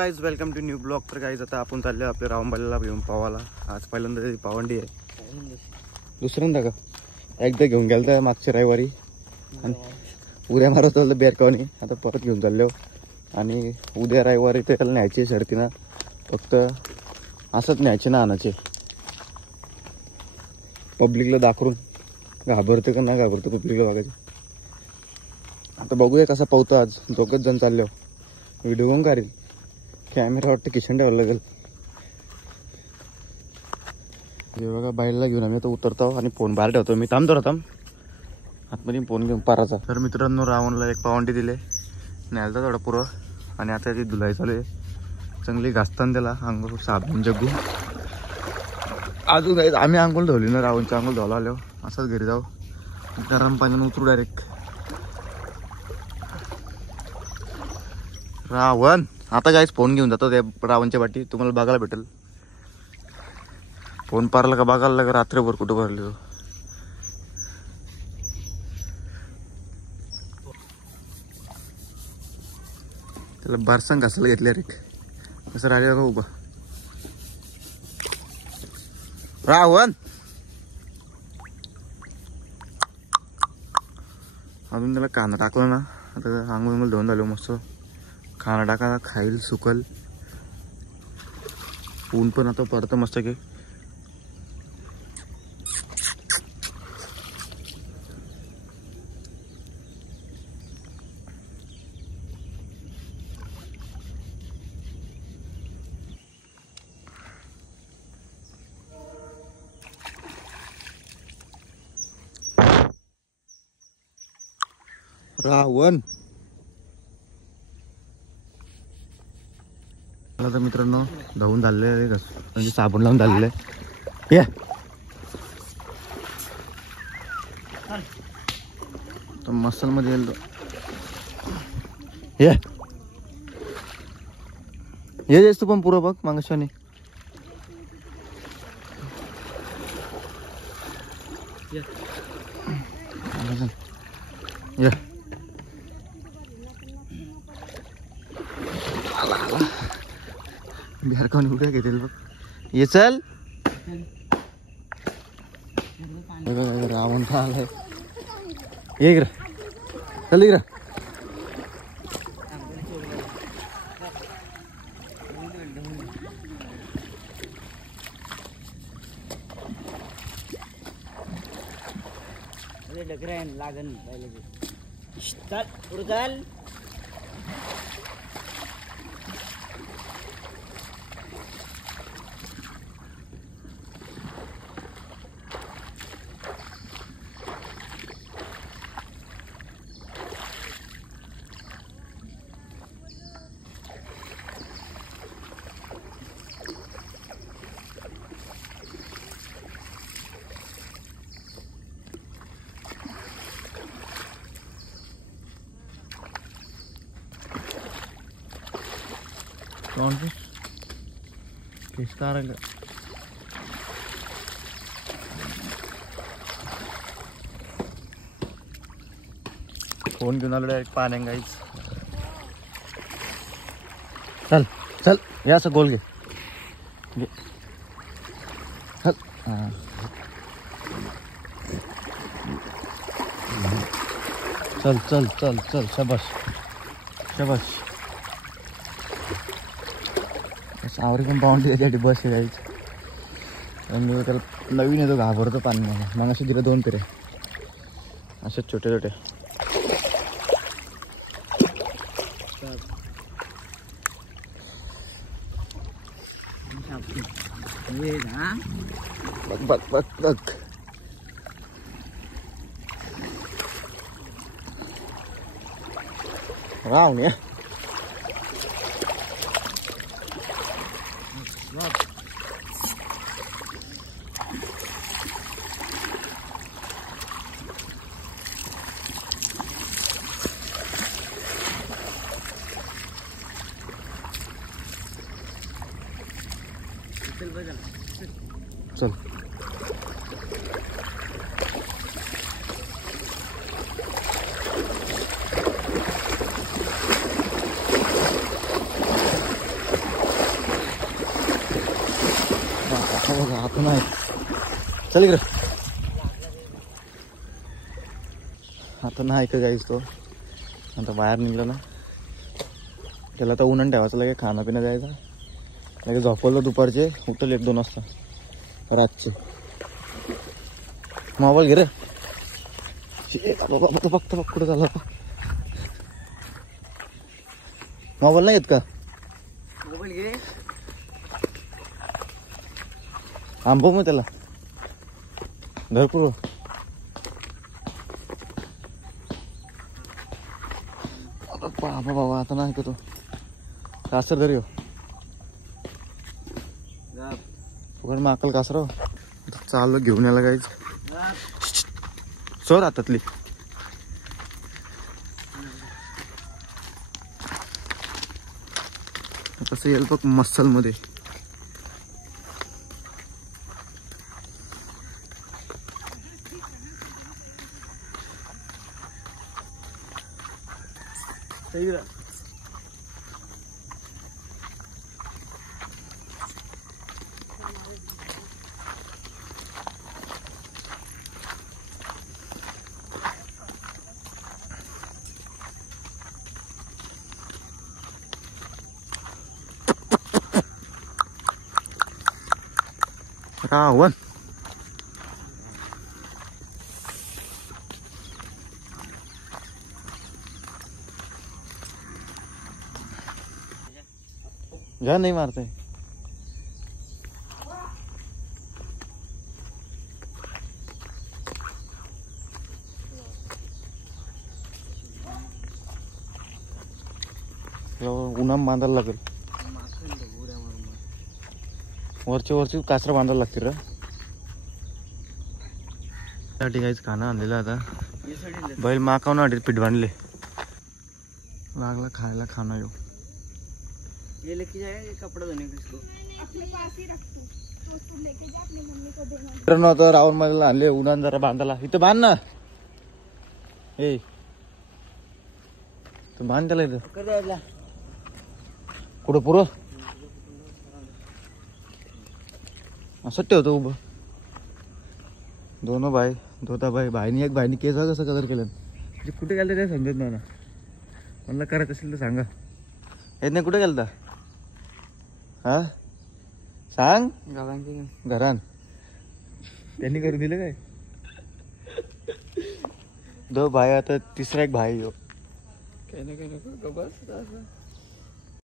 Guys, welcome to new blog. तर guys आता आपण चाललो आपल्या रावणबालीला घेऊन पावाला. आज पहिल्यांदा पावंडी आहे. दुसऱ्यांदा का एकदा घेऊन गेलं तर मागच्या रविवारी आणि उद्या मारत होतं बेरकावनी. आता परत घेऊन चाललो आणि उद्या रविवारी ते त्याला न्यायची शर्तीनं. फक्त असंच न्यायचे ना आणायचे. पब्लिकला दाखवून घाबरते का नाही घाबरते पब्लिकला बघायचे. आता बघूया कसा पावतो. आज दोघंच जण चाललो. व्हिडिओ कोण करेल? कॅमेरा वाटतं किशन ठेवायला लागेल. हे बघा बाईला घेऊन आम्ही आता उतरतो आणि फोन बाहेर ठेवतो. मी थांबतो आतमध्ये फोन घेऊन पाराचा. तर मित्रांनो, रावणला एक पावंडी दिले न्यायला थोडा पुरं आणि आता ती धुलाई चालू आहे. चांगली घासताना त्याला अंघोळ साबण जग्गू. अजून काही आम्ही अंघोळ धुवली ना, रावणची अंघोळ धुवायला आलो. असंच घरी जाऊ गरम पाण्याने उतरू डायरेक्ट. रावण आता काहीच फोन घेऊन जातो त्या रावणच्या पाठी. तुम्हाला बघायला भेटेल. फोन पारला का बघायला लागा रात्रभर कुठं भरले तो. त्याला बारसंग घासायला घेतले रे. कसं राजा भाऊ उभा. रावण अजून त्याला कांदा टाकला ना. आता आंघोळ धुवून झालो मस्त. खाना टाका खाईल सुकल. ऊन पण आता पडतं मस्त की. रावण मला तर मित्रांनो धावून झालेले म्हणजे साबण लावून झालेले. ये तर मसल मध्ये ये ये जास्त पण पुरं बघ मागशाने. ये बिहार का उड्या घेतील बघ. ये चल. रावण का आलाय. ये इकडं चल इकडं. लागन चल. किस्ता रंग फोन घेऊन आलो डायरेक्ट पाण्यात गाईच. चल चल या असं गोल घे. चल चल चल चल चल. शाबाश शाबाश. सावरी पण पावंडी त्याच्यासाठी बस आहे जायचं. आणि त्याला नवीन येतो घाबरतो पाणी. मग असे दिले 2 पेरे असे छोटे छोटे. बघ बघ बघ बघ. रावण या चल. बघा आता नाही. चल इकडं. आता नाही का गाईस तो आता बाहेर निघला ना त्याला तर उन्हान ठेवायचं लगे खाणं पिणं जायचं लगे झोपवलं दुपारचे उठल 1-2 वाजता रातचे. मोबाईल घे रे. बाबा फक्त कुठं झाला मोबाईल नाही येत का? मोबाईल घे. आंबो मग त्याला घरपूर बाबा आता नाही का तो कासर घरी हो फुकट माकल कासर चाललो घेऊन यायला काहीच चोर हातातली. कसं येईल बघ मसल मध्ये. रावण जा नहीं मारते. उन्हाम बांधायला लागेल. वरची कासरा बांधायला लागतील रे. साठी काहीच खाणं आणलेलं आता बैल माकावून आधी पीठ बांधले लागला खायला खाना येऊ. ये लेके जाएगा कपड़ा धोने को इसको अपने पास ही रख तू तो लेके जा अपनी मम्मी को देना. तर नव्हतं रावण मध्ये आणले उन्हान जरा बांधायला इथं बांध ना. ए तू बांध त्याला इथं कर द्यायला कुठं पुरं असं ठेवतो उभं. दोन भाई भाईनी एक भाईनी केस कसं कलर केलं म्हणजे कुठे गेलं ते समजत नाही ना. मला करायचं असेल तर सांगा. येत नाही कुठे गेलता हा सांग. घरान त्यांनी करून दिलं काय. 2 भाई आता तिसरा एक भाई हो. काही नको बस.